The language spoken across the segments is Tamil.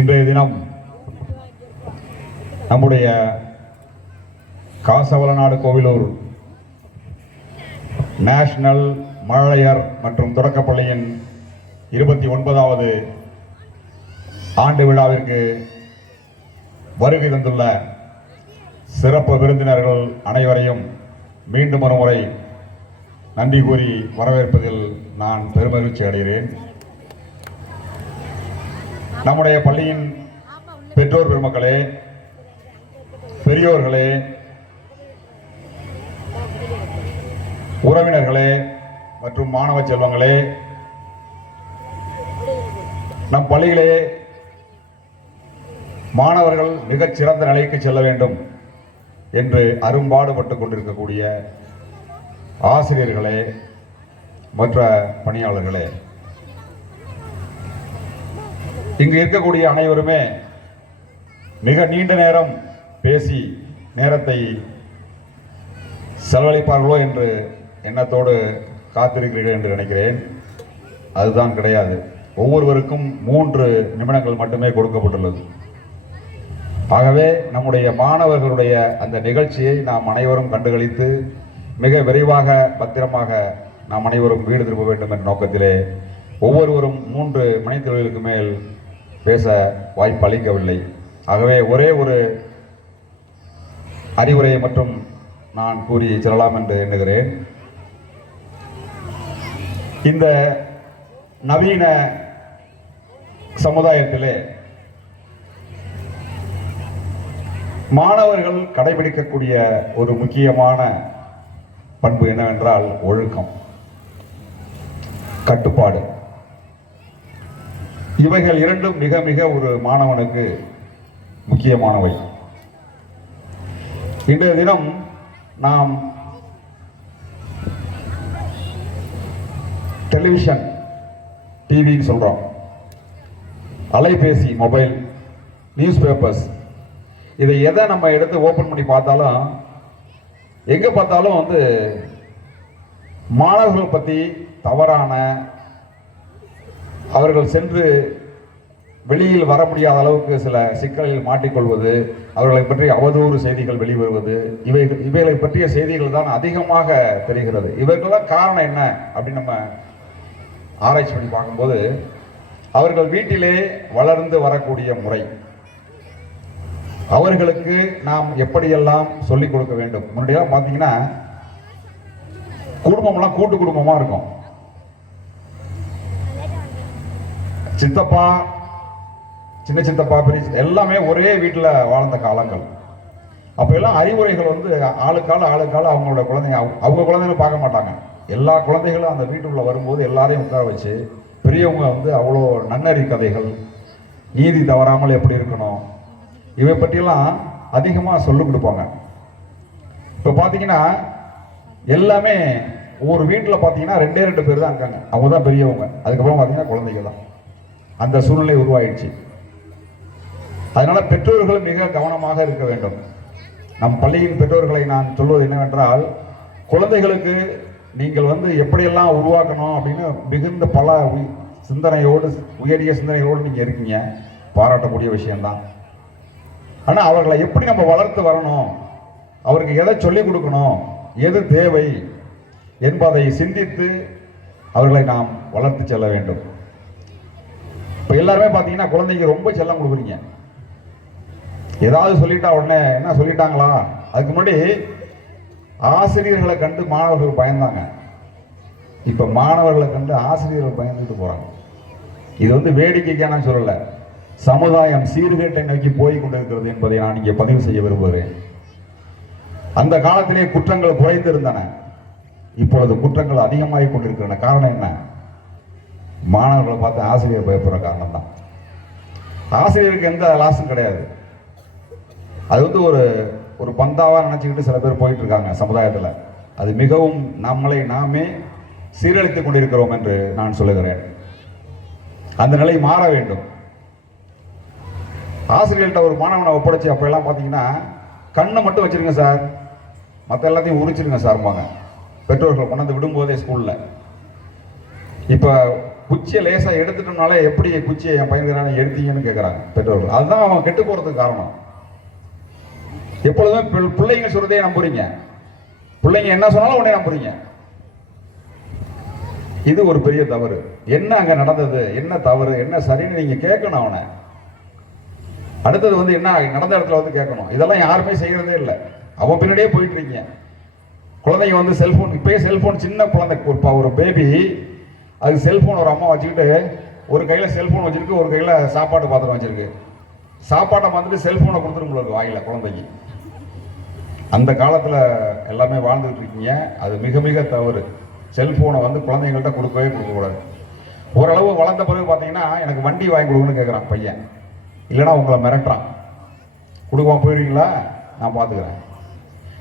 இன்றைய தினம் நம்முடைய காசவளநாடு கோவிலூர் நேஷனல் மழலையர் மற்றும் தொடக்கப்பள்ளியின் 29வது ஆண்டு விழாவிற்கு வருகை தந்துள்ள சிறப்பு விருந்தினர்கள் அனைவரையும் மீண்டும் ஒரு முறை நன்றி கூறி வரவேற்பதில் நான் பெருமகிழ்ச்சி அடைகிறேன். நம்முடைய பள்ளியின் பெற்றோர் பெருமக்களே, பெரியோர்களே, உறவினர்களே மற்றும் மாணவ செல்வங்களே, நம் பள்ளியிலே மாணவர்கள் மிகச் சிறந்த நிலைக்கு செல்ல வேண்டும் என்று அரும்பாடுபட்டுக் கொண்டிருக்கக்கூடிய ஆசிரியர்களே, மற்ற பணியாளர்களே, இங்கு இருக்கக்கூடிய அனைவருமே மிக நீண்ட நேரம் பேசி நேரத்தை செலவழிப்பார்களோ என்று எண்ணத்தோடு காத்திருக்கிறீர்கள் என்று நினைக்கிறேன். அதுதான் கிடையாது. ஒவ்வொருவருக்கும் 3 நிமிடங்கள் மட்டுமே கொடுக்கப்பட்டுள்ளது. ஆகவே நம்முடைய மாணவர்களுடைய அந்த நிகழ்ச்சியை நாம் அனைவரும் கண்டுகளித்து மிக விரைவாக பத்திரமாக நாம் அனைவரும் வீடு திரும்ப வேண்டும் என்ற நோக்கத்திலே ஒவ்வொருவரும் 3 மணித்துளிகளுக்கு மேல் பேச வாய்ப்பு அளிக்கவில்லை. ஆகவே ஒரே ஒரு அறிவுரை மற்றும் நான் கூறி செல்லலாம் என்று எண்ணுகிறேன். இந்த நவீன சமுதாயத்திலே மாணவர்கள் கடைபிடிக்கக்கூடிய ஒரு முக்கியமான பண்பு என்னவென்றால் ஒழுக்கம், கட்டுப்பாடு. இவைகள் இரண்டும் மிக மிக ஒரு மாணவனுக்கு முக்கியமானவை. இன்றைய தினம் நாம் டெலிவிஷன், டிவின்னு சொல்றோம், அலைபேசி, மொபைல், நியூஸ் பேப்பர்ஸ், இதை எதை நம்ம எடுத்து ஓபன் பண்ணி பார்த்தாலும் எங்க பார்த்தாலும் மாணவர்கள் பற்றி தவறான, அவர்கள் சென்று வெளியில் வர முடியாத அளவுக்கு சில சிக்கலில் மாட்டிக்கொள்வது, அவர்களை பற்றி அவதூறு செய்திகள் வெளிவருவது, இவைகளை பற்றிய செய்திகள் தான் அதிகமாக தெரிகிறது. இவர்களெல்லாம் காரணம் என்ன அப்படின்னு நம்ம ஆராய்ச்சி பண்ணி பார்க்கும்போது, அவர்கள் வீட்டிலே வளர்ந்து வரக்கூடிய முறை, அவர்களுக்கு நாம் எப்படியெல்லாம் சொல்லிக் கொடுக்க வேண்டும். முன்னாடியெல்லாம் பார்த்தீங்கன்னா குடும்பம்லாம் கூட்டு குடும்பமா இருக்கும். சித்தப்பா, சின்ன சித்தப்பா, பெரிய எல்லாமே ஒரே வீட்டில் வாழ்ந்த காலங்கள். அப்ப எல்லாம் அறிவுரைகள் ஆளுக்கால அவங்களோட குழந்தைங்க, அவங்க குழந்தைகளை பார்க்க மாட்டாங்க. எல்லா குழந்தைகளும் அந்த வீட்டுக்குள்ள வரும்போது எல்லாரையும் உட்கார வச்சு பெரியவங்க அவ்வளோ நன்னறி கதைகள், நீதி தவறாமல் எப்படி இருக்கணும், இவை பற்றியெல்லாம் அதிகமாக சொல்லிக் கொடுப்பாங்க. இப்போ பார்த்தீங்கன்னா எல்லாமே ஒவ்வொரு வீட்டில் பார்த்தீங்கன்னா 2 பேர் தான் இருக்காங்க. அவங்க தான் பெரியவங்க, அதுக்கப்புறம் பார்த்தீங்கன்னா குழந்தைகள் தான். அந்த சூழ்நிலை உருவாயிடுச்சு. அதனால பெற்றோர்கள் மிக கவனமாக இருக்க வேண்டும். நம் பள்ளியின் பெற்றோர்களை நான் சொல்வது என்னவென்றால், குழந்தைகளுக்கு நீங்கள் எப்படியெல்லாம் உருவாக்கணும் அப்படின்னு மிகுந்த பல சிந்தனையோடு, உயரிய சிந்தனையோடு நீங்கள் இருக்கீங்க, பாராட்டக்கூடிய விஷயம்தான். ஆனால் அவர்களை எப்படி நம்ம வளர்த்து வரணும், அவருக்கு எதை சொல்லிக் கொடுக்கணும், எது தேவை என்பதை சிந்தித்து அவர்களை நாம் வளர்த்து செல்ல வேண்டும். இப்போ எல்லாருமே பார்த்தீங்கன்னா குழந்தைங்க ரொம்ப செல்லம் கொடுக்குறீங்க. ஏதாவது சொல்லிட்டா உடனே என்ன சொல்லிட்டாங்களா, அதுக்கு முன்னாடி ஆசிரியர்களை கண்டு மாணவர்கள் பயந்தாங்க. இப்போ மாணவர்களை கண்டு ஆசிரியர்கள் பயந்துட்டு போறாங்க. இது வேடிக்கைக்கான சொல்லலை, சமுதாயம் சீர்கேட்டை நோக்கி போய் கொண்டிருக்கிறது என்பதை நான் இங்கே பதிவு செய்ய விரும்புகிறேன். அந்த காலத்திலே குற்றங்கள் குறைந்திருந்தன, இப்பொழுது குற்றங்கள் அதிகமாகி கொண்டிருக்கின்றன. காரணம் என்ன? மாணவர்களை பார்த்து ஆசிரியர் பயப்படுற காரணம் தான். ஆசிரியருக்கு எந்த லாஸும் கிடையாது. அது ஒரு பந்தாவா நினைச்சுக்கிட்டு சில பேர் போயிட்டு இருக்காங்க சமுதாயத்தில். அது மிகவும் நம்மளை நாமே சீரழித்துக் கொண்டிருக்கிறோம் என்று நான் சொல்லுகிறேன். அந்த நிலை மாற வேண்டும். ஆசிரியர்கிட்ட ஒரு மாணவனை ஒப்படைச்சு அப்ப எல்லாம் பார்த்தீங்கன்னா, கண்ணை மட்டும் வச்சிருங்க சார், மற்ற எல்லாத்தையும் உரிச்சிருங்க சார்பாங்க பெற்றோர்கள் கொண்டாந்து விடும்போதே ஸ்கூல்ல. இப்ப குச்சியை லேசாக எடுத்துட்டோம்னாலே எப்படி குச்சியை என் பையனுக்கு எடுத்தீங்கன்னு கேட்குறாங்க பெற்றோர்கள். அதுதான் அவன் கெட்டு போகிறதுக்கு காரணம். எப்பொழுதுமே பிள்ளைங்க சொல்றதே நம்புறீங்க, பிள்ளைங்க என்ன சொன்னாலும் உடனே நம்புறீங்க. இது ஒரு பெரிய தவறு. என்ன அங்க நடந்தது, என்ன தவறு, என்ன சரின்னு நீங்க கேட்கணும் அவனை. அடுத்தது வந்து என்ன நடந்த இடத்துல வந்து கேட்கணும். இதெல்லாம் யாருமே செய்யறதே இல்லை. அவன் பின்னாடியே போயிட்டு இருக்கீங்க. குழந்தைங்க வந்து செல்போன், இப்பயே செல்போன், சின்ன குழந்தை ஒரு பேபி, அது செல்போன் ஒரு அம்மா வச்சுக்கிட்டு ஒரு கையில செல்போன் வச்சிருக்கு, ஒரு கையில சாப்பாடு பாத்திரம் வச்சிருக்கு. சாப்பாட்டை பார்த்துட்டு செல்போனை கொடுத்துருங்களுக்கு வாயில குழந்தைக்கு. அந்த காலத்துல எல்லாமே வாழ்ந்துட்டு இருக்கீங்க. அது மிக மிக தவறு. செல்போனை வந்து குழந்தைங்கள்ட்ட கொடுக்கவே கொடுக்கக்கூடாது. ஓரளவு வளர்ந்த பிறகு பார்த்தீங்கன்னா எனக்கு வண்டி வாங்கி கொடுக்கணும்னு கேட்குறான் பையன், இல்லைன்னா உங்களை மிரட்டுறான். கொடுக்குவான், போயிடுவீங்களா, நான் பார்த்துக்கிறேன்.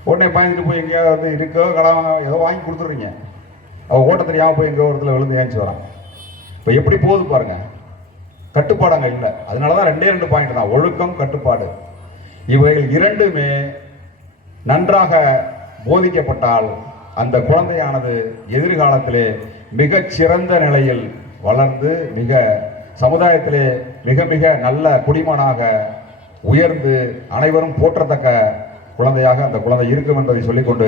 உடனே பயந்துட்டு போய் எங்கேயாவது வந்து இருக்கோ கடன் ஏதோ வாங்கி கொடுத்துட்றீங்க. அவள் ஓட்ட தெரியாமல் போய் எங்கேயோ இடத்துல விழுந்து ஏஞ்சி வரான். இப்போ எப்படி போகுது பாருங்க. கட்டுப்பாடாங்க இல்லை. அதனால தான் 2 பாயிண்ட் தான், ஒழுக்கம், கட்டுப்பாடு. இவைகள் இரண்டுமே நன்றாக போதிக்கப்பட்டால் அந்த குழந்தையானது எதிர்காலத்திலே மிகச் சிறந்த நிலையில் வளர்ந்து மிக சமுதாயத்திலே மிக மிக நல்ல குடிமகனாக உயர்ந்து அனைவரும் போற்றத்தக்க குழந்தையாக அந்த குழந்தை இருக்கும் என்பதை சொல்லிக்கொண்டு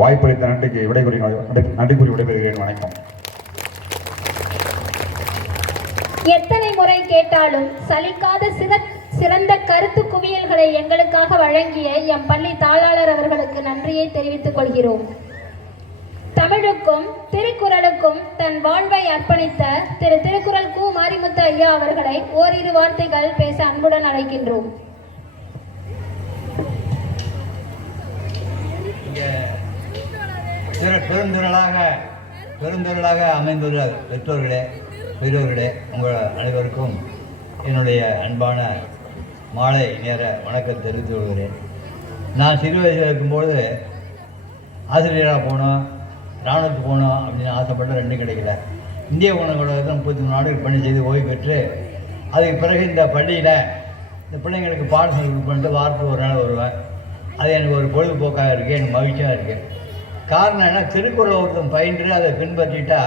வாய்ப்பளித்த நன்றி கூறி விடைபெறுகிறேன். வணக்கம். எத்தனை முறை கேட்டாலும் சலிக்காத சிறந்த கருத்து குவியல்களை எங்களுக்காக வழங்கிய எம் பள்ளி தாளாளர் அவர்களுக்கு நன்றியை தெரிவித்துக் கொள்கிறோம். தமிழுக்கும் திருக்குறளுக்கும் தன் வாழ்வை அர்ப்பணித்த திருக்குறள் கு. மாரிமுத்து ஐயா அவர்களை ஓரிரு வார்த்தைகள் பேச அன்புடன் அழைக்கின்றோம். பெருந்திரளாக அமைந்துள்ள பெற்றோர்களே, பெரியோர்களே, உங்கள் அனைவருக்கும் என்னுடைய அன்பான மாலை நேர வணக்கம் தெரிவித்து கொள்கிறேன். நான் சிறு வயசில் இருக்கும்போது ஆசிரியராக போனோம், இராணுவத்துக்கு போகணும் அப்படின்னு ஆசைப்பட்டு 2 கிடைக்கல. இந்திய உணவுக்கூடத்தில் 33 நாடுகள் பணி செய்து ஓய்வு பெற்று அதுக்கு பிறகு இந்த பள்ளியில் இந்த பிள்ளைங்களுக்கு பாடசாலை பண்ணிட்டு வாரத்துக்கு ஒரு நாள் வருவேன். அது எனக்கு ஒரு பொழுதுபோக்காக இருக்குது, எனக்கு மகிழ்ச்சியாக இருக்குது. காரணம் என்ன, திருக்குறள் ஒருத்தன் பயின்று அதை பின்பற்றிட்டா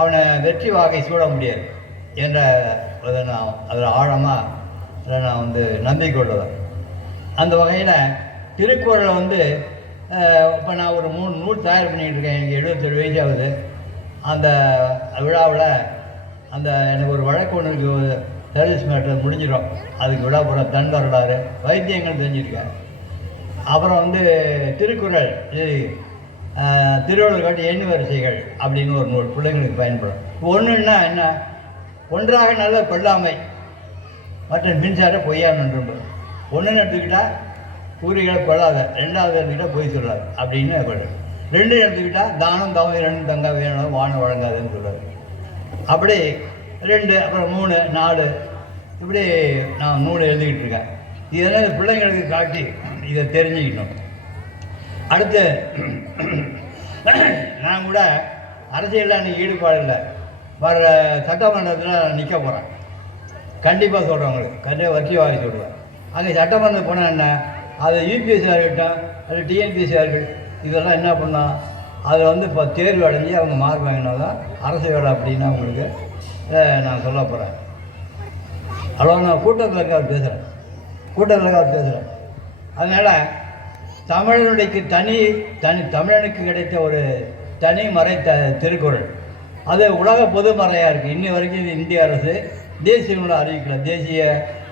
அவனை வெற்றி வாகை சூட முடியாது என்ற நான் அதில் ஆழமாக அதில் நான் வந்து நம்பிக்கை கொள்ளுவேன். அந்த வகையில் திருக்குறளை வந்து இப்போ நான் ஒரு 3 நூல் தயார் பண்ணிக்கிட்டு இருக்கேன். எனக்கு 77 வயசு ஆகுது. அந்த விழாவில் அந்த எனக்கு ஒரு வழக்கு ஒன்று இருக்குது, சர்வீஸ் மேட்டர் முடிஞ்சிடும். அதுக்கு விழா போகிற தன் வரலாறு வைத்தியங்கள் தெரிஞ்சிருக்கேன். அப்புறம் வந்து திருக்குறள் திருவள்ளுவர் காட்டி எண்ணு வரிசைகள் அப்படின்னு ஒரு நூல் பிள்ளைங்களுக்கு பயன்படும். ஒன்றுன்னா என்ன, ஒன்றாக நல்ல கொள்ளாமை மற்ற மின்சார பொய்யான்னு ஒன்றுன்னு எடுத்துக்கிட்டால் கூறிகளை கொள்ளாத, 2வது எடுத்துக்கிட்டால் பொய் சொல்லாது அப்படின்னு கொள்ளும். 2 எடுத்துக்கிட்டால் தானம் தவம் 2 தங்க வேணும் வான வழங்காதுன்னு சொல்லுவார். அப்படி 2 அப்புறம் 3 4 இப்படி நான் நூலை எழுதிக்கிட்டு இருக்கேன். இதெல்லாம் இந்த பிள்ளைங்களுக்கு காட்டி இதை தெரிஞ்சுக்கணும். அடுத்து நான் கூட அரசியலில் எனக்கு ஈடுபாடு இல்லை. வர சட்டமன்றத்தில் நிற்க போகிறேன். கண்டிப்பாக சொல்கிறவங்களுக்கு கண்டிப்பாக வரிசைவாரி சொல்லுவேன். அங்கே சட்டமன்றத்துக்கு போனால் என்ன, அது யூபிஎஸ்சியாக இருக்கட்டும் அது டிஎன்பிஎஸ்சியாக இருக்கட்டும், இதெல்லாம் என்ன பண்ணால் அதில் வந்து இப்போ தேர்வு அடைஞ்சு அவங்க மார்க் வாங்கினா தான் அரசு வேலை அப்படின்னு அவங்களுக்கு நான் சொல்ல போகிறேன். அவ்வளோ நான் கூட்டத்தில் பேசுகிறேன். அதனால் தமிழனுடைய தமிழனுக்கு கிடைத்த ஒரு தனி மறை திருக்குறள் அது உலக பொதுமறையாக இருக்குது. இன்னி வரைக்கும் இது இந்திய அரசு தேசிய நூலை அறிவிக்கல. தேசிய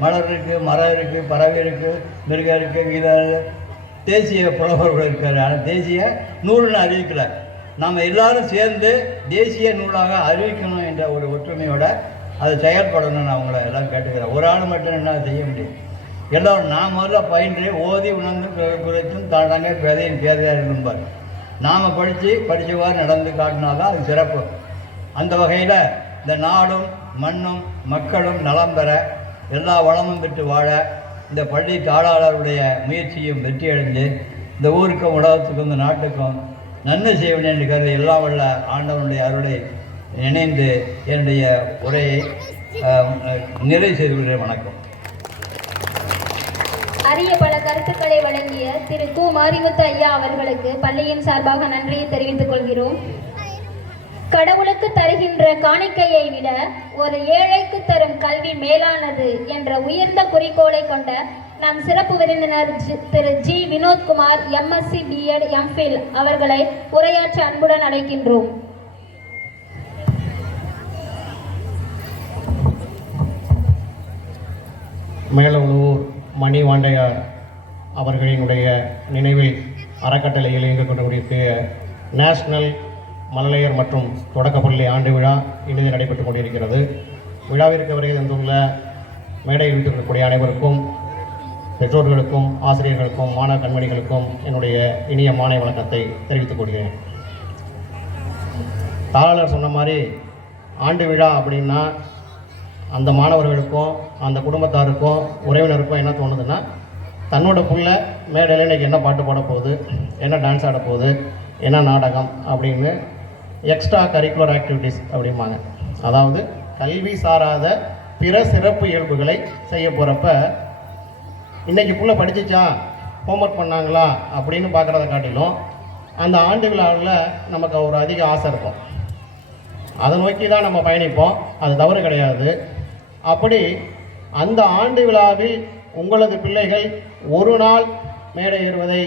மலர் இருக்குது, மரம் இருக்குது, பறவை இருக்குது, மிருகம் இருக்குது, கீழே தேசிய புலவர்கள் இருக்கார். ஆனால் தேசிய நூல்னு அறிவிக்கலை. நாம் எல்லோரும் சேர்ந்து தேசிய நூலாக அறிவிக்கணும் என்ற ஒரு ஒற்றுமையோட அது செயல்படணும்னு நான் அவங்கள எல்லாம் கேட்டுக்கிறேன். ஒரு ஆள் மட்டும் என்ன செய்ய முடியும்? எல்லோரும் நான் முதல்ல பயின்று ஓதி உணர்ந்தும் குறைத்தும் தாண்டாங்க பேதையின் பேதையாக இருக்கும்பார். நாம் படித்தவாறு நடந்து காட்டினாதான் அது சிறப்பு. அந்த வகையில் இந்த நாடும் மண்ணும் மக்களும் நலம் பெற எல்லா வளமும் பெற்று வாழ இந்த பள்ளி தாளாளருடைய முயற்சியும் வெற்றியடைந்து இந்த ஊருக்கும் உலகத்துக்கும் இந்த நாட்டுக்கும் நன்மை செய்ய வேண்டும் என்று கருதி எல்லாம் வல்ல ஆண்டவனுடைய அருளை நினைந்து என்னுடைய உரையை நிறைவு செய்து கொள்கிறேன். வணக்கம். அரிய பல கருத்துக்களை வழங்கிய திரு கு. மாரிமுத்து ஐயா அவர்களுக்கு பள்ளியின் சார்பாக நன்றியை தெரிவித்துக் கொள்கிறோம். கடவுளுக்கு தருகின்ற காணிக்கையை விட ஒரு ஏழைக்கு தரும் கல்வி மேலானது என்ற உயர்ந்த குறிக்கோளை கொண்ட நம் சிறப்பு விருந்தினர் திரு G Vinothkumar MSc BEd MPhil அவர்களை உரையாற்ற அன்புடன் அழைக்கின்றோம். மேலூர் மணிவாண்டையார் அவர்களினுடைய நினைவில் அறக்கட்டளையில் இயங்கிக் கொண்டிருக்கிற நேஷனல் மழலையர் மற்றும் தொடக்கப்பள்ளி ஆண்டு விழா இனிது நடைபெற்றுக் கொண்டிருக்கிறது. விழாவிற்கு வருகை தந்துள்ள மேடையில் இருக்கக்கூடிய அனைவருக்கும், பெற்றோர்களுக்கும், ஆசிரியர்களுக்கும், மாணவ கண்மணிகளுக்கும் என்னுடைய இனிய மாலை வணக்கத்தை தெரிவித்துக் கொள்கிறேன். தாளாளர் சொன்ன மாதிரி ஆண்டு விழா அப்படின்னா அந்த மாணவர்களுக்கும் அந்த குடும்பத்தாருக்கும் உறவினருக்கும் என்ன தோணுதுன்னா, தன்னோட புள்ள மேடையில் இன்றைக்கி என்ன பாட்டு பாட போகுது, என்ன டான்ஸ் ஆட போகுது, என்ன நாடகம் அப்படின்னு எக்ஸ்ட்ரா கரிக்குலர் ஆக்டிவிட்டீஸ் அப்படிம்பாங்க. அதாவது கல்வி சாராத பிற சிறப்பு இயல்புகளை செய்ய போகிறப்ப இன்றைக்கி புள்ள படிச்சிச்சா, ஹோம்ஒர்க் பண்ணாங்களா அப்படின்னு பார்க்குறத காட்டிலும் அந்த ஆண்டு விழாவில் நமக்கு ஒரு அதிக ஆசை இருக்கும். அதை நோக்கி தான் நம்ம பயணிப்போம். அது தவறு கிடையாது. அப்படி அந்த ஆண்டு விழாவில் உங்களது பிள்ளைகள் ஒரு நாள் மேடை ஏறுவதை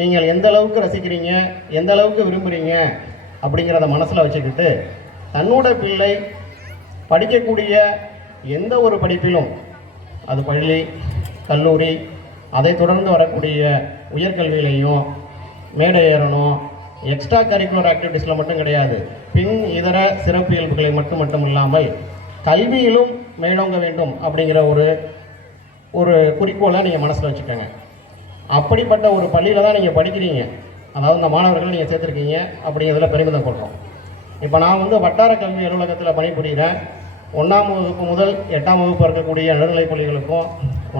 நீங்கள் எந்த அளவுக்கு ரசிக்கிறீங்க, எந்த அளவுக்கு விரும்புகிறீங்க அப்படிங்கிறத மனசில் வச்சுக்கிட்டு தன்னோட பிள்ளை படிக்கக்கூடிய எந்த ஒரு படிப்பிலும், அது பள்ளி, கல்லூரி, அதை தொடர்ந்து வரக்கூடிய உயர்கல்வியிலையும் மேடை ஏறணும். எக்ஸ்ட்ரா கரிக்குலர் ஆக்டிவிட்டீஸில் மட்டும் கிடையாது, பின் இதர சிறப்பு இயல்புகளை மட்டும் இல்லாமல் கல்வியிலும் மேலோங்க வேண்டும் அப்படிங்கிற ஒரு குறிக்கோளை நீங்கள் மனசில் வச்சுக்கோங்க. அப்படிப்பட்ட ஒரு பள்ளியில் தான் நீங்கள் படிக்கிறீங்க. அதாவது இந்த மாணவர்கள் நீங்கள் சேர்த்துருக்கீங்க அப்படிங்கிறதுல பெருமிதம் கொள்கிறோம். இப்போ நான் வட்டார கல்வி அலுவலகத்தில் பணிபுரிகிறேன். 1ஆம் வகுப்பு முதல் 8ஆம் வகுப்பு இருக்கக்கூடிய நடுநிலைப் பள்ளிகளுக்கும்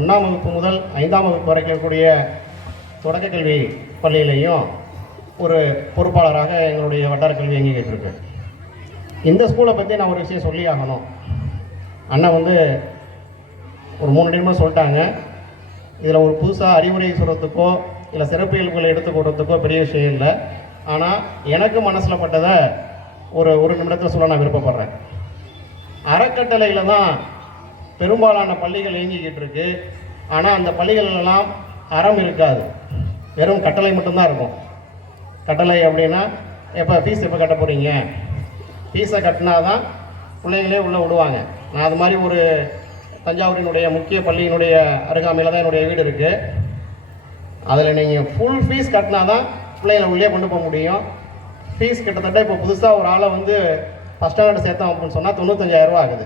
1ஆம் வகுப்பு முதல் 5ஆம் வகுப்பு வரைக்கும் இருக்கக்கூடிய தொடக்க கல்வி பள்ளியிலையும் ஒரு பொறுப்பாளராக எங்களுடைய வட்டார கல்வி இயங்கிக்கிட்டு இருக்கு. இந்த ஸ்கூலை பற்றி நான் ஒரு விஷயம் சொல்லி ஆகணும். அண்ணன் ஒரு 3 நிமிடம் சொல்லிட்டாங்க. இதில் ஒரு புதுசாக அறிவுரை சொல்கிறதுக்கோ இல்லை சிறப்பு இயல்புகளை எடுத்து கொடுறதுக்கோ பெரிய விஷயம் இல்லை. ஆனால் எனக்கு மனசில் பட்டதை ஒரு நிமிடத்தில் சொல்ல நான் விருப்பப்படுறேன். அறக்கட்டளையில் தான் பெரும்பாலான பள்ளிகள் இயங்கிக்கிட்டு இருக்கு. ஆனால் அந்த பள்ளிகளெல்லாம் அறம் இருக்காது, வெறும் கட்டளை மட்டும்தான் இருக்கும். கட்டளை அப்படின்னா ஃபீஸ் எப்போ கட்ட போகிறீங்க, ஃபீஸை கட்டினா தான் பிள்ளைங்களே உள்ளே விடுவாங்க. நான் அது மாதிரி ஒரு தஞ்சாவூரினுடைய முக்கிய பள்ளியினுடைய அருகாமையில் தான் என்னுடைய வீடு இருக்குது. அதில் நீங்கள் ஃபுல் ஃபீஸ் கட்டினா தான் பிள்ளைங்களை உள்ளே கொண்டு போக முடியும். ஃபீஸ் கிட்டத்தட்ட இப்போ புதுசாக ஒரு ஆளை ஃபஸ்ட் ஸ்டாண்டர்ட் சேர்த்தோம் அப்படின்னு சொன்னால் 95,000 ரூபா ஆகுது.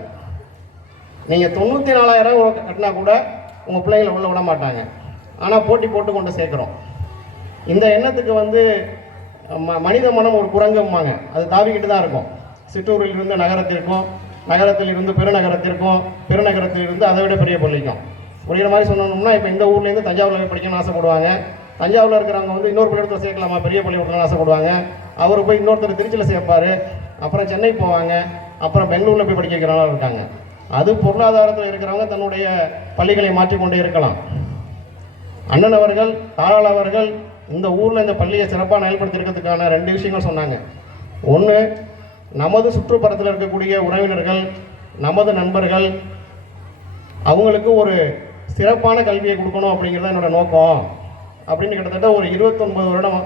நீங்கள் 94,000 கட்டினா கூட உங்கள் பிள்ளைங்களை உள்ளே விட மாட்டாங்க. ஆனால் போட்டி போட்டு கொண்டு சேர்க்குறோம். இந்த எண்ணத்துக்கு மனித மனம் ஒரு குரங்கும்பாங்க, அது தாவிக்கிட்டு தான் இருக்கும். சிற்றூரில் இருந்து நகரத்திற்கும், நகரத்தில் இருந்து பெருநகரத்திற்கும், பெருநகரத்தில் இருந்து அதை விட பெரிய பள்ளிக்கும் புரிகிற மாதிரி சொன்னோம்னா, இப்போ இந்த ஊர்லேருந்து தஞ்சாவூரில் படிக்கணும்னு ஆசைப்படுவாங்க. தஞ்சாவூரில் இருக்கிறவங்க இன்னொரு பள்ளிக்கூடத்தில் சேர்க்கலாமா, பெரிய பள்ளிக்கூடத்தில் ஆசைப்படுவாங்க. அவர் போய் இன்னொருத்தர் திருச்சியில் சேர்ப்பார், அப்புறம் சென்னை போவாங்க, அப்புறம் பெங்களூரில் போய் படிக்க வைக்கிறவங்க இருக்காங்க. அது பொருளாதாரத்தில் இருக்கிறவங்க தன்னுடைய பள்ளிகளை மாற்றிக்கொண்டே இருக்கலாம். அண்ணன் அவர்கள், தாளாளர் அவர்கள் இந்த ஊரில் இந்த பள்ளியை சிறப்பாக செயல்படுத்தியிருக்கிறதுக்கான 2 விஷயங்கள் சொன்னாங்க. ஒன்று, நமது சுற்றுப்புறத்தில் இருக்கக்கூடிய உறவினர்கள், நமது நண்பர்கள், அவங்களுக்கு ஒரு சிறப்பான கல்வியை கொடுக்கணும் அப்படிங்கிறது தான் என்னோடய நோக்கம் அப்படின்னு கிட்டத்தட்ட ஒரு 29 வருடம்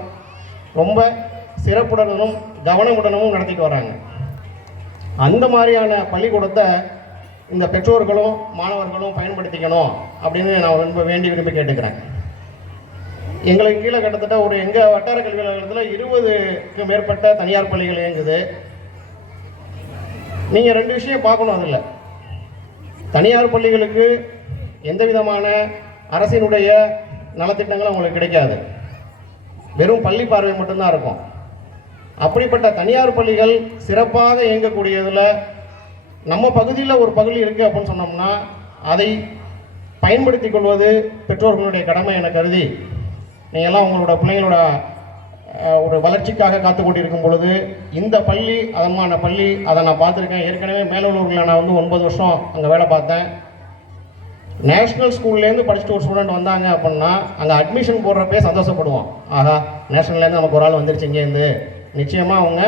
ரொம்ப சிறப்புடனும் கவனமுடனும் நடத்திட்டு வராங்க. அந்த மாதிரியான பள்ளிக்கூடத்தை இந்த பெற்றோர்களும் மாணவர்களும் பயன்படுத்திக்கணும் அப்படின்னு நான் ரொம்ப விரும்பி கேட்டுக்கிறேன். எங்களுக்கு கீழே கிட்டத்தட்ட எங்கள் வட்டார கல்வி அலுவலகத்தில் 20க்கு மேற்பட்ட தனியார் பள்ளிகள் இயங்குது. நீங்கள் 2 விஷயம் பார்க்கணும். அதில் தனியார் பள்ளிகளுக்கு எந்த விதமான அரசினுடைய நலத்திட்டங்களும் அவங்களுக்கு கிடைக்காது, வெறும் பள்ளி பார்வை மட்டும்தான் இருக்கும். அப்படிப்பட்ட தனியார் பள்ளிகள் சிறப்பாக இயங்கக்கூடியதில் நம்ம பகுதியில் ஒரு பகுதி இருக்குது அப்படின்னு சொன்னோம்னா அதை பயன்படுத்தி கொள்வது பெற்றோர்களுடைய கடமை என கருதி, நீங்கள்லாம் உங்களோட பிள்ளைங்களோட ஒரு வளர்ச்சிக்காக காத்து கொண்டிருக்கும் பொழுது இந்த பள்ளி அதமான பள்ளி அதை நான் பார்த்துருக்கேன். ஏற்கனவே மேலூரில் நான் 9 வருஷம் அங்கே வேலை பார்த்தேன். நேஷ்னல் ஸ்கூல்லேருந்து படிச்சுட்டு ஒரு ஸ்டூடெண்ட் வந்தாங்க அப்படின்னா அங்கே அட்மிஷன் போடுறப்பே சந்தோஷப்படுவோம். ஆகா, நேஷ்னல்லேருந்து நமக்கு ஒரு ஆள் வந்துருச்சு இங்கேருந்து, நிச்சயமாக அவங்க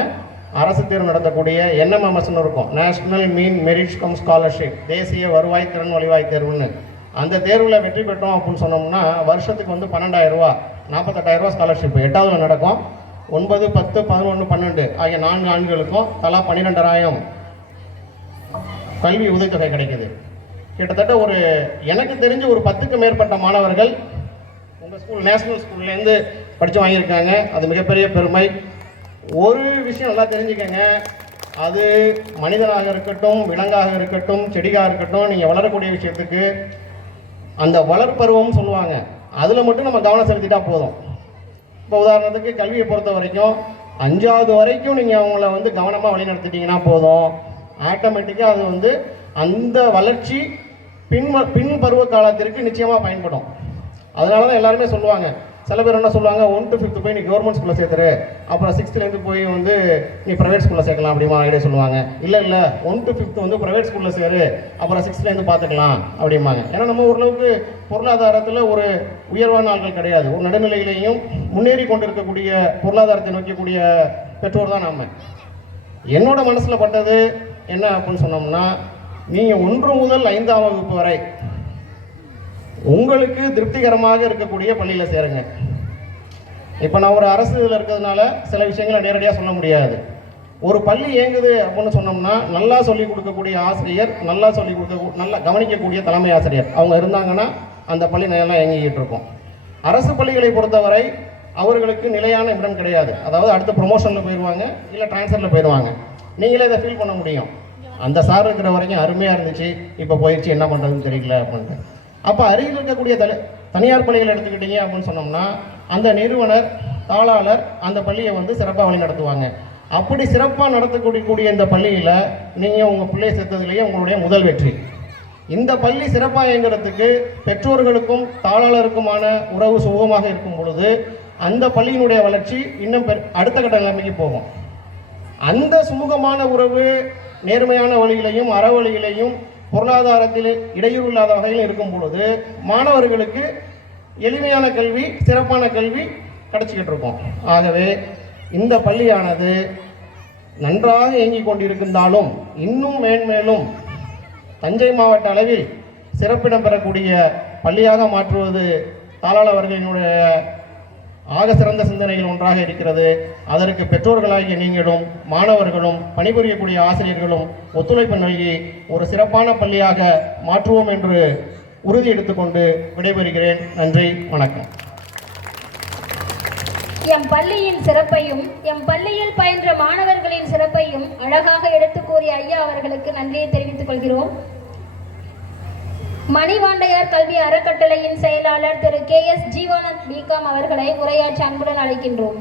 அரசு தேர்வு நடத்தக்கூடிய NMMSன்னு இருக்கும், நேஷ்னல் மீன் மெரிட் கம் ஸ்காலர்ஷிப், தேசிய வருவாய் திறன் வழிவாய் தேர்வுன்னு. அந்த தேர்வில் வெற்றி பெற்றோம் அப்படின்னு சொன்னோம்னா வருஷத்துக்கு வந்து 12,000 ரூபா, 48,000 ரூபா ஸ்காலர்ஷிப் 8வது நடக்கும். 9, 10, 11, 12 ஆகிய 4 ஆண்டுகளுக்கும் தலா 12,000 கல்வி உதவித்தொகை கிடைக்குது. கிட்டத்தட்ட ஒரு எனக்கு தெரிஞ்சு ஒரு 10க்கு மேற்பட்ட மாணவர்கள் உங்கள் ஸ்கூல் நேஷனல் ஸ்கூல்லேருந்து படித்து வாங்கியிருக்காங்க. அது மிகப்பெரிய பெருமை. ஒரு விஷயம் நல்லா தெரிஞ்சுக்கங்க, அது மனிதனாக இருக்கட்டும், விலங்காக இருக்கட்டும், செடியாக இருக்கட்டும், நீங்கள் வளரக்கூடிய விஷயத்துக்கு அந்த வளர்ப்பருவம்னு சொல்லுவாங்க, அதில் மட்டும் நம்ம கவனம் செலுத்திட்டா போதும். இப்போ உதாரணத்துக்கு கல்வியை பொறுத்த வரைக்கும் 5வது வரைக்கும் நீங்கள் அவங்கள வந்து கவனமாக வழிநடத்திட்டீங்கன்னா போதும், ஆட்டோமேட்டிக்காக அது வந்து அந்த வளர்ச்சி பின் பருவ காலத்திற்கு நிச்சயமாக பயன்படும். அதனால தான் எல்லாருமே சொல்லுவாங்க, சில பேர் என்ன சொல்லுவாங்க, 1 to 5th போய் நீ கவர்மெண்ட் ஸ்கூலில் சேர்த்துரு, அப்புறம் 6th போய் வந்து நீ ப்ரைவேட் ஸ்கூலில் சேர்க்கலாம் அப்படிமா ஐடியா சொல்லுவாங்க. இல்லை 1 to 5th வந்து ப்ரைவேட் ஸ்கூலில் சேரு, அப்புறம் 6th பார்த்துக்கலாம் அப்படிம்பாங்க. ஏன்னா நம்ம ஓரளவுக்கு பொருளாதாரத்தில் ஒரு உயர்வான ஆட்கள் கிடையாது, ஒரு நடுநிலையிலையும் முன்னேறி கொண்டு இருக்கக்கூடிய பொருளாதாரத்தை நோக்கக்கூடிய பெற்றோர் தான் நாம். என்னோட மனசில் பட்டது என்ன அப்படின்னு சொன்னோம்னா, நீங்கள் 1 முதல் 5ஆம் வகுப்பு வரை உங்களுக்கு திருப்திகரமாக இருக்கக்கூடிய பள்ளியில் சேருங்க. இப்போ நான் ஒரு அரசு இதில் இருக்கிறதுனால சில விஷயங்களை நேரடியாக சொல்ல முடியாது. ஒரு பள்ளி இயங்குது அப்படின்னு சொன்னோம்னா, நல்லா சொல்லிக் கொடுக்கக்கூடிய ஆசிரியர், நல்லா கவனிக்கக்கூடிய தலைமை ஆசிரியர் அவங்க இருந்தாங்கன்னா அந்த பள்ளி நல்லா இயங்கிக்கிட்டு இருக்கும். அரசு பள்ளிகளை பொறுத்தவரை அவர்களுக்கு நிலையான இடம் கிடையாது. அதாவது அடுத்த ப்ரொமோஷனில் போயிடுவாங்க, இல்லை ட்ரான்ஸ்ஃபரில் போயிடுவாங்க. நீங்களே இதை ஃபீல் பண்ண முடியும், அந்த சார் இருக்கிற வரைக்கும் அருமையாக இருந்துச்சு, இப்போ போயிடுச்சு, என்ன பண்ணுறதுன்னு தெரியல அப்படின்ட்டு. அப்போ அருகில் இருக்கக்கூடிய தனியார் பள்ளிகள் எடுத்துக்கிட்டீங்க அப்படின்னு சொன்னோம்னா, அந்த நிறுவனர் தாளாளர் அந்த பள்ளியை வந்து சிறப்பாக வழி நடத்துவாங்க. அப்படி சிறப்பாக நடத்தக்கூடிய இந்த பள்ளியில் நீங்கள் உங்கள் பிள்ளையை சேர்த்ததுலேயே உங்களுடைய முதல் வெற்றி. இந்த பள்ளி சிறப்பாக இயங்குறதுக்கு பெற்றோர்களுக்கும் தாளாளருக்குமான உறவு சுமூகமாக இருக்கும் பொழுது அந்த பள்ளியினுடைய வளர்ச்சி இன்னும் அடுத்த கட்ட நிலைமைக்கு போகும். அந்த சுமூகமான உறவு நேர்மையான வழியிலையும் அறவழியிலையும் பொருளாதாரத்தில் இடையூறு இல்லாத வகையில் இருக்கும் பொழுது மாணவர்களுக்கு எளிமையான கல்வி, சிறப்பான கல்வி கிடைச்சிக்கிட்டு இருக்கும். ஆகவே இந்த பள்ளியானது நன்றாக இயங்கிக் கொண்டிருந்தாலும் இன்னும் மேன்மேலும் தஞ்சை மாவட்ட அளவில் சிறப்பிடம் பெறக்கூடிய பள்ளியாக மாற்றுவது தாளாளர் அவர்களினுடைய ஆக சிறந்த சிந்தனைகள் ஒன்றாக இருக்கிறது. அதற்கு பெற்றோர்களாகிய நீங்களும் மாணவர்களும் பணிபுரியக்கூடிய ஆசிரியர்களும் ஒத்துழைப்பு நல்கி ஒரு சிறப்பான பள்ளியாக மாற்றுவோம் என்று உறுதி எடுத்துக்கொண்டு விடைபெறுகிறேன். நன்றி, வணக்கம். எம் பள்ளியின் சிறப்பையும் எம் பள்ளியில் பயின்ற மாணவர்களின் சிறப்பையும் அழகாக எடுத்து கூறிய ஐயா அவர்களுக்கு நன்றியை தெரிவித்துக் கொள்கிறோம். மணிவாண்டையார் கல்வி அறக்கட்டளையின் செயலாளர் திரு KS ஜீவானந்த் பிகாம் அவர்களை உரையாற்ற அன்புடன் அழைக்கின்றோம்.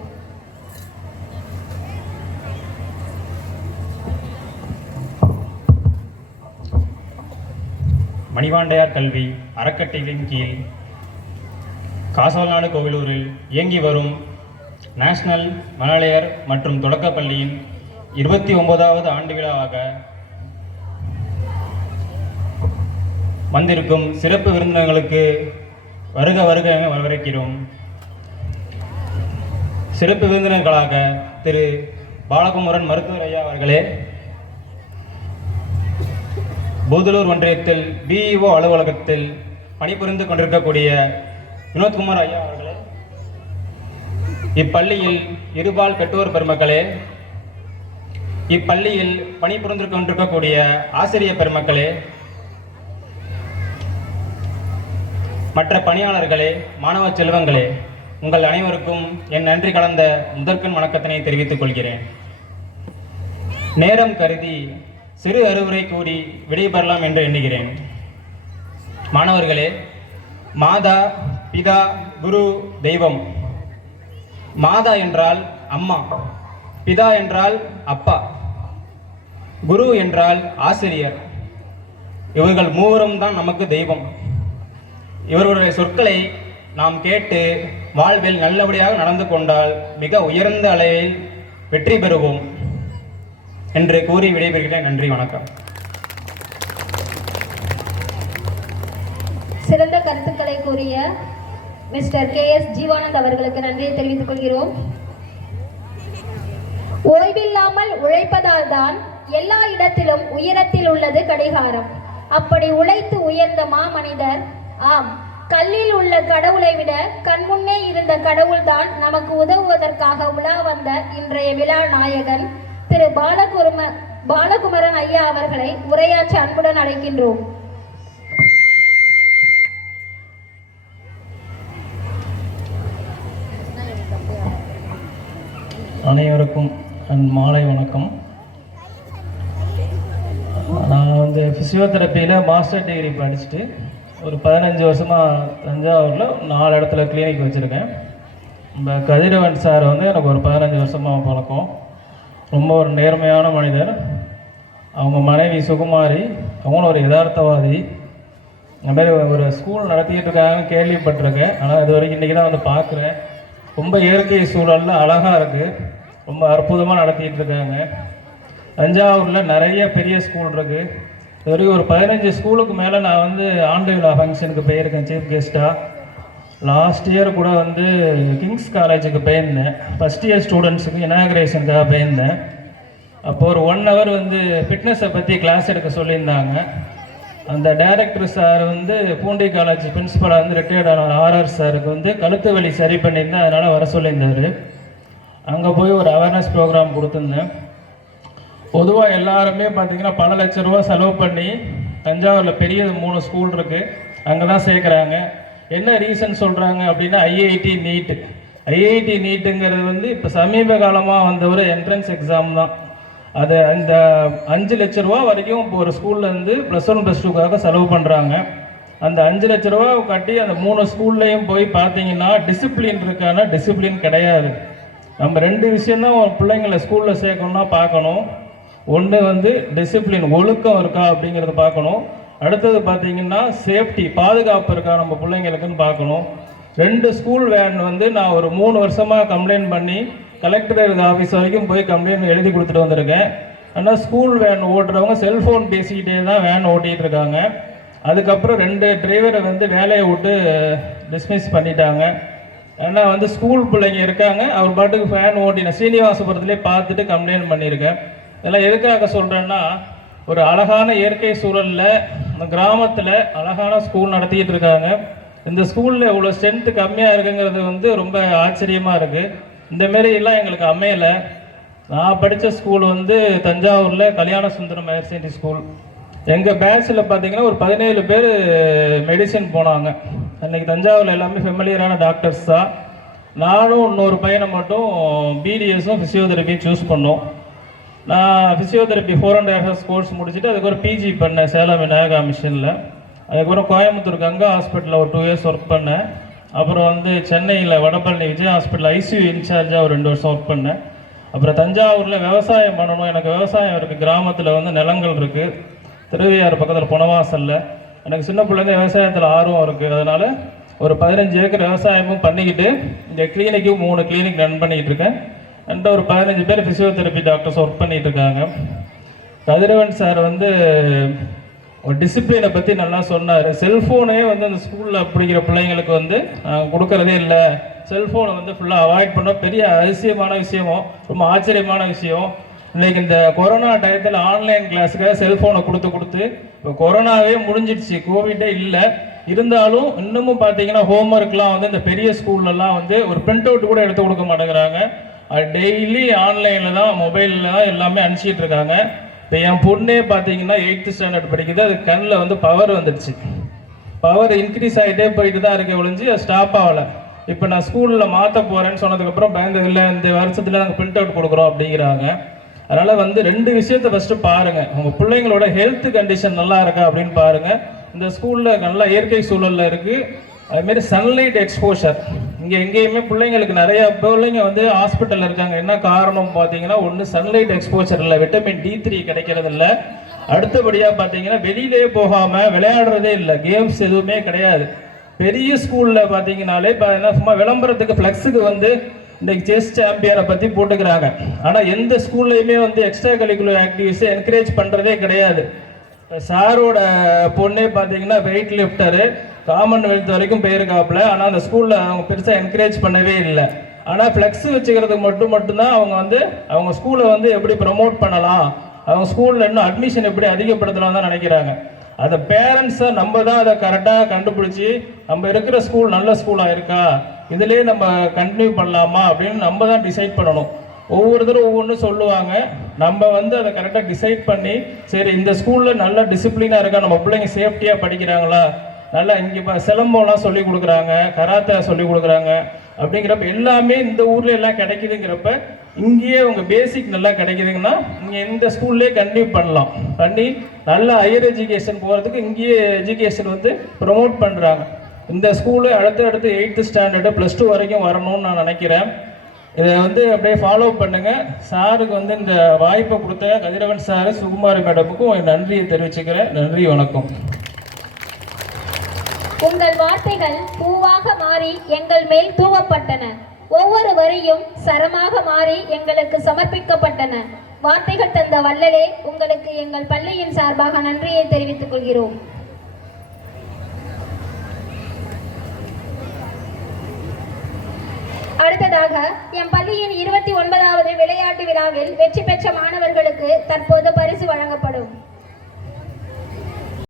மணிவாண்டையார் கல்வி அறக்கட்டளையின் கீழ் காசவல்நாடு கோவிலூரில் இயங்கி வரும் நேஷனல் மழலையர் மற்றும் தொடக்கப்பள்ளியின் 29வது ஆண்டு விழாவாக வந்திருக்கும் சிறப்பு விருந்தினர்களுக்கு வருக வருக என வரவேற்கிறோம். சிறப்பு விருந்தினர்களாக திரு பாலகுமரன் மருத்துவர் ஐயா அவர்களே, பூதலூர் ஒன்றியத்தில் BEO அலுவலகத்தில் பணிபுரிந்து கொண்டிருக்கக்கூடிய வினோத்குமார் ஐயா அவர்களே, இப்பள்ளியில் இருபால் பெற்றோர் பெருமக்களே, இப்பள்ளியில் பணிபுரிந்து கொண்டிருக்கக்கூடிய ஆசிரியர் பெருமக்களே, மற்ற பணியாளர்களே, மாணவ செல்வங்களே, உங்கள் அனைவருக்கும் என் நன்றி கலந்த முதற்கண் வணக்கத்தினை தெரிவித்துக் கொள்கிறேன். நேரம் கருதி சிறு அறிவுரை கூறி விடைபெறலாம் என்று எண்ணுகிறேன். மாணவர்களே, மாதா, பிதா, குரு, தெய்வம். மாதா என்றால் அம்மா, பிதா என்றால் அப்பா, குரு என்றால் ஆசிரியர். இவர்கள் மூவரும் தான் நமக்கு தெய்வம். இவர்களுடைய சொற்களை நாம் கேட்டு வாழ்வில் நல்லபடியாக நடந்து கொண்டால் மிக உயர்ந்த அளவில் வெற்றி பெறுவோம் என்று கூறி விடைபெறுகிறேன். நன்றி, வணக்கம். சிறந்த கருத்துக்களை கூறிய மிஸ்டர் KS ஜீவானந்த் அவர்களுக்கு நன்றியை தெரிவித்துக் கொள்கிறோம். ஓய்வில்லாமல் உழைப்பதால் தான் எல்லா இடத்திலும் உயரத்தில் உள்ளது கடிகாரம். அப்படி உழைத்து உயர்ந்த மாமனிதர், ஆம், கல்லில் உள்ள கடவுளை விட கண்முன்னே இருந்த கடவுள்தான் நமக்கு உதவுவதற்காக உலா வந்த இன்றைய விழா நாயகன் திரு பாலகுமரன் ஐயா அவர்களை உரையாற்ற அன்புடன் அழைக்கின்றோம். அனைவருக்கும் மாலை வணக்கம். நான் வந்து ஃபிசியோதெரப்பியில் மாஸ்டர் டிகிரி படிச்சுட்டு ஒரு 15 வருஷமாக தஞ்சாவூரில் 4 இடத்துல கிளினிக் வச்சுருக்கேன். நம்ம கதிரவன் சார் வந்து எனக்கு ஒரு 15 வருஷமாக பழக்கம். ரொம்ப ஒரு நேர்மையான மனிதர். அவங்க மனைவி சுகுமாரி, அவங்களும் ஒரு யதார்த்தவாதி. இந்த மாதிரி ஒரு ஸ்கூல் நடத்திக்கிட்டு இருக்காங்கன்னு கேள்விப்பட்டிருக்கேன். ஆனால் இது வரைக்கும் இன்றைக்கி தான் வந்து பார்க்குறேன். ரொம்ப இயற்கை சூழலில் அழகாக இருக்குது. ரொம்ப அற்புதமாக நடத்திக்கிட்டு இருக்காங்க. தஞ்சாவூரில் நிறைய பெரிய ஸ்கூல் இருக்குது. இது வரைக்கும் ஒரு 15 ஸ்கூலுக்கு மேலே நான் வந்து ஆண்டு விழா ஃபங்க்ஷனுக்கு போயிருக்கேன் சீஃப் கெஸ்ட்டாக. லாஸ்ட் இயர் கூட வந்து கிங்ஸ் காலேஜுக்கு போயிருந்தேன். ஃபஸ்ட் இயர் ஸ்டூடெண்ட்ஸுக்கு இனாக்ரேஷனுக்காக போயிருந்தேன். அப்போது ஒரு 1 hour வந்து ஃபிட்னஸை பற்றி கிளாஸ் எடுக்க சொல்லியிருந்தாங்க. அந்த டைரக்டர் சார் வந்து பூண்டி காலேஜ் பிரின்ஸிபலாக வந்து ரிட்டையர்ட் ஆன ஆர்ஆர் சாருக்கு வந்து கழுத்து வலி சரி பண்ணியிருந்தேன். அதனால் வர சொல்லியிருந்தார். அங்கே போய் ஒரு அவேர்னஸ் ப்ரோக்ராம் கொடுத்துருந்தேன். பொதுவாக எல்லாருமே பார்த்திங்கன்னா பல லட்ச ரூபா செலவு பண்ணி தஞ்சாவூரில் பெரிய 3 ஸ்கூல் இருக்குது, அங்கே தான் சேர்க்குறாங்க. என்ன ரீசன் சொல்கிறாங்க அப்படின்னா ஐஐடி நீட்டுங்கிறது வந்து இப்போ சமீப காலமாக வந்த ஒரு என்ட்ரன்ஸ் எக்ஸாம் தான். அது அந்த 5 லட்ச ரூபா வரைக்கும் இப்போ ஒரு ஸ்கூலில் இருந்து +1 +2க்காக செலவு பண்ணுறாங்க. அந்த 5 லட்ச ரூபா கட்டி அந்த 3 ஸ்கூல்லையும் போய் பார்த்தீங்கன்னா டிசிப்ளின் இருக்கானா? டிசிப்ளின் கிடையாது. நம்ம 2 விஷயந்தான் பிள்ளைங்களை ஸ்கூலில் சேர்க்கணும்னா பார்க்கணும். ஒன்று வந்து டிசிப்ளின், ஒழுக்கம் இருக்கா அப்படிங்கிறத பார்க்கணும். அடுத்தது பார்த்தீங்கன்னா சேஃப்டி, பாதுகாப்பு இருக்கா நம்ம பிள்ளைங்களுக்குன்னு பார்க்கணும். 2 ஸ்கூல் வேன் வந்து நான் ஒரு 3 வருஷமாக கம்ப்ளைண்ட் பண்ணி கலெக்டர் ஆஃபீஸ் வரைக்கும் போய் கம்ப்ளைண்ட் எழுதி கொடுத்துட்டு வந்திருக்கேன். ஆனால் ஸ்கூல் வேன் ஓட்டுறவங்க செல்ஃபோன் பேசிக்கிட்டே தான் வேன் ஓட்டிகிட்டு இருக்காங்க. அதுக்கப்புறம் 2 டிரைவரை வந்து வேலையை விட்டு டிஸ்மிஸ் பண்ணிட்டாங்க. ஏன்னா வந்து ஸ்கூல் பிள்ளைங்க இருக்காங்க, அவர் பாட்டுக்கு ஃபேன் ஓட்டின சீனிவாசபுரத்துலேயே பார்த்துட்டு கம்ப்ளைண்ட் பண்ணியிருக்கேன். இதெல்லாம் எதுக்காக சொல்கிறேன்னா, ஒரு அழகான இயற்கை சூழலில் இந்த கிராமத்தில் அழகான ஸ்கூல் நடத்திக்கிட்டு இருக்காங்க. இந்த ஸ்கூலில் இவ்வளோ ஸ்ட்ரென்த்து கம்மியாக இருக்குங்கிறது வந்து ரொம்ப ஆச்சரியமாக இருக்குது. இந்தமாரிலாம் எங்களுக்கு அமையலை. நான் படித்த ஸ்கூல் வந்து தஞ்சாவூரில் Kalyana Sundaram higher secondary school. எங்கள் பேட்சில் பார்த்தீங்கன்னா ஒரு 17 பேர் மெடிசின் போனாங்க. அன்றைக்கி தஞ்சாவூரில் எல்லாமே ஃபெமிலியரான டாக்டர்ஸ் தான். நானும் இன்னொரு பையனை மட்டும் பிடிஎஸும் ஃபிசியோதெரப்பியும் சூஸ் பண்ணோம். நான் ஃபிசியோதெரப்பி 4.5 years கோர்ஸ் முடிச்சுட்டு அதுக்கப்புறம் பிஜி பண்ணேன் சேலம் விநாயகா மிஷனில். அதுக்கப்புறம் கோயம்புத்தூர் கங்கா ஹாஸ்பிட்டலில் ஒரு 2 years ஒர்க் பண்ணேன். அப்புறம் வந்து சென்னையில் வடபழனி விஜய் ஹாஸ்பிட்டல் ஐசியூ இன்சார்ஜாக ஒரு 2 வருஷம் ஒர்க் பண்ணேன். அப்புறம் தஞ்சாவூரில் விவசாயம் பண்ணணும், எனக்கு விவசாயம் இருக்குது, கிராமத்தில் வந்து நிலங்கள் இருக்குது, திருவையாறு பக்கத்தில் புனவாசலில். எனக்கு சின்ன பிள்ளைங்க விவசாயத்தில் ஆர்வம் இருக்குது. அதனால் ஒரு 15 ஏக்கர் விவசாயமும் பண்ணிக்கிட்டு இந்த கிளினிக்கும் 3 கிளினிக் ரன் பண்ணிக்கிட்டு இருக்கேன். என்கிட்ட ஒரு 15 பேர் ஃபிசியோதெரப்பி டாக்டர்ஸ் ஒர்க் பண்ணிகிட்டு இருக்காங்க. கதிரவன் சார் வந்து ஒரு டிசிப்ளினை பற்றி நல்லா சொன்னார். செல்ஃபோனே வந்து அந்த ஸ்கூலில் படிக்கிற பிள்ளைங்களுக்கு வந்து கொடுக்கறதே இல்லை. செல்ஃபோனை வந்து ஃபுல்லாக அவாய்ட் பண்ண பெரிய அதிசயமான விஷயமோ ரொம்ப ஆச்சரியமான விஷயம். இன்றைக்கி இந்த கொரோனா டயத்தில் ஆன்லைன் கிளாஸுக்காக செல்ஃபோனை கொடுத்து இப்போ கொரோனாவே முடிஞ்சிடுச்சு, கோவிடே இல்லை. இருந்தாலும் இன்னமும் பார்த்தீங்கன்னா ஹோம்ஒர்க்லாம் வந்து இந்த பெரிய ஸ்கூல்லலாம் வந்து ஒரு பிரிண்ட் அவுட் கூட எடுத்து கொடுக்க மாட்டேங்கிறாங்க. டெய்லி ஆன்லைனில் தான், மொபைலில் தான் எல்லாமே அனுப்பிச்சிட்டு இருக்காங்க. இப்போ என் பொண்ணே பார்த்தீங்கன்னா 8th ஸ்டாண்டர்ட் படிக்குது. அது கண்ணில் வந்து பவர் வந்துடுச்சு. பவர் இன்க்ரீஸ் ஆகிட்டே போயிட்டு தான் இருக்க ஒழிஞ்சு அது ஸ்டாப் ஆகலை. இப்போ நான் ஸ்கூலில் மாற்ற போகிறேன்னு சொன்னதுக்கப்புறம் பயந்ததில்லை, இந்த வருஷத்தில் நாங்கள் பிரிண்ட் அவுட் கொடுக்குறோம் அப்படிங்கிறாங்க. அதனால் வந்து 2 விஷயத்தை ஃபஸ்ட்டு பாருங்கள். உங்கள் பிள்ளைங்களோட ஹெல்த் கண்டிஷன் நல்லா இருக்கா அப்படின்னு பாருங்கள். இந்த ஸ்கூலில் நல்லா இயற்கை சூழலில் இருக்குது. அதுமாரி சன்லைட் எக்ஸ்போஷர் இங்கே எங்கேயுமே பிள்ளைங்களுக்கு நிறையா பிள்ளைங்க வந்து ஹாஸ்பிட்டலில் இருக்காங்க. என்ன காரணம் பார்த்தீங்கன்னா, ஒன்று சன்லைட் எக்ஸ்போஷர் இல்லை, விட்டமின் D3 கிடைக்கிறது இல்லை. அடுத்தபடியாக பார்த்தீங்கன்னா வெளியிலேயே போகாமல் விளையாடுறதே இல்லை, கேம்ஸ் எதுவுமே கிடையாது. பெரிய ஸ்கூலில் பார்த்தீங்கன்னாலே பார்த்தீங்கன்னா சும்மா விளம்பரத்துக்கு ஃப்ளெக்ஸுக்கு வந்து இன்றைக்கி செஸ் சாம்பியனை பற்றி போட்டுக்கிறாங்க. ஆனால் எந்த ஸ்கூல்லையுமே வந்து எக்ஸ்ட்ரா கரிக்குலர் ஆக்டிவிட்டிஸை என்கரேஜ் பண்ணுறதே கிடையாது. சாரோட பொண்ணே பார்த்தீங்கன்னா வெயிட் லிஃப்டரு, காமன்வெல்த் வரைக்கும் போயிருக்காப்புல. ஆனால் அந்த ஸ்கூலில் அவங்க பெருசாக என்கரேஜ் பண்ணவே இல்லை. ஆனால் ஃப்ளெக்ஸ் வச்சுக்கிறதுக்கு மட்டும்தான் அவங்க வந்து அவங்க ஸ்கூலை வந்து எப்படி ப்ரமோட் பண்ணலாம், அவங்க ஸ்கூலில் இன்னும் அட்மிஷன் எப்படி அதிகப்படுத்தலாம் தான் நினைக்கிறாங்க. அதை பேரண்ட்ஸை நம்ம தான் அதை கரெக்டாக கண்டுபிடிச்சி நம்ம இருக்கிற ஸ்கூல் நல்ல ஸ்கூலாக இருக்கா, இதிலே நம்ம கண்டினியூ பண்ணலாமா அப்படின்னு நம்ம தான் டிசைட் பண்ணணும். ஒவ்வொருத்தரும் ஒவ்வொன்றும் சொல்லுவாங்க, நம்ம வந்து அதை கரெக்டாக டிசைட் பண்ணி சரி இந்த ஸ்கூலில் நல்ல டிசிப்ளினாக இருக்கா, நம்ம பிள்ளைங்க சேஃப்டியாக படிக்கிறாங்களா, நல்லா இங்கே இப்போ சிலம்பம்லாம் சொல்லி கொடுக்குறாங்க, கராத்தே சொல்லி கொடுக்குறாங்க அப்படிங்கிறப்ப எல்லாமே இந்த ஊரில் எல்லாம் கிடைக்குதுங்கிறப்ப இங்கேயே உங்கள் பேசிக் நல்லா கிடைக்குதுங்கன்னா இங்கே இந்த ஸ்கூல்லே கண்டினியூ பண்ணலாம். பண்ணி நல்ல ஹையர் எஜுகேஷன் போகிறதுக்கு இங்கேயே எஜுகேஷன் வந்து ப்ரொமோட் பண்ணுறாங்க. இந்த ஸ்கூலு அடுத்து 8th ஸ்டாண்டர்டு +2 வரைக்கும் வரணும்னு நான் நினைக்கிறேன். இதை வந்து அப்படியே ஃபாலோ பண்ணுங்கள். சாருக்கு வந்து இந்த வாய்ப்பை கொடுத்த கதிரவன் சார், சுகுமாரி மேடமுக்கும் நன்றியை தெரிவிச்சுக்கிறேன். நன்றி, வணக்கம். உங்கள் வார்த்தைகள் பூவாக மாறி எங்கள் மேல் தூவப்பட்டன. ஒவ்வொரு வரியும் சரமாக மாறி எங்களுக்கு சமர்ப்பிக்கப்பட்டன. வார்த்தைகள் தந்த வள்ளலே, உங்களுக்கு எங்கள் பள்ளியின் சார்பாக நன்றியை தெரிவித்துக் கொள்கிறோம். அடுத்ததாக என் பள்ளியின் 29வது விளையாட்டு விழாவில் வெற்றி பெற்ற மாணவர்களுக்கு தற்போது பரிசு வழங்கப்படும்.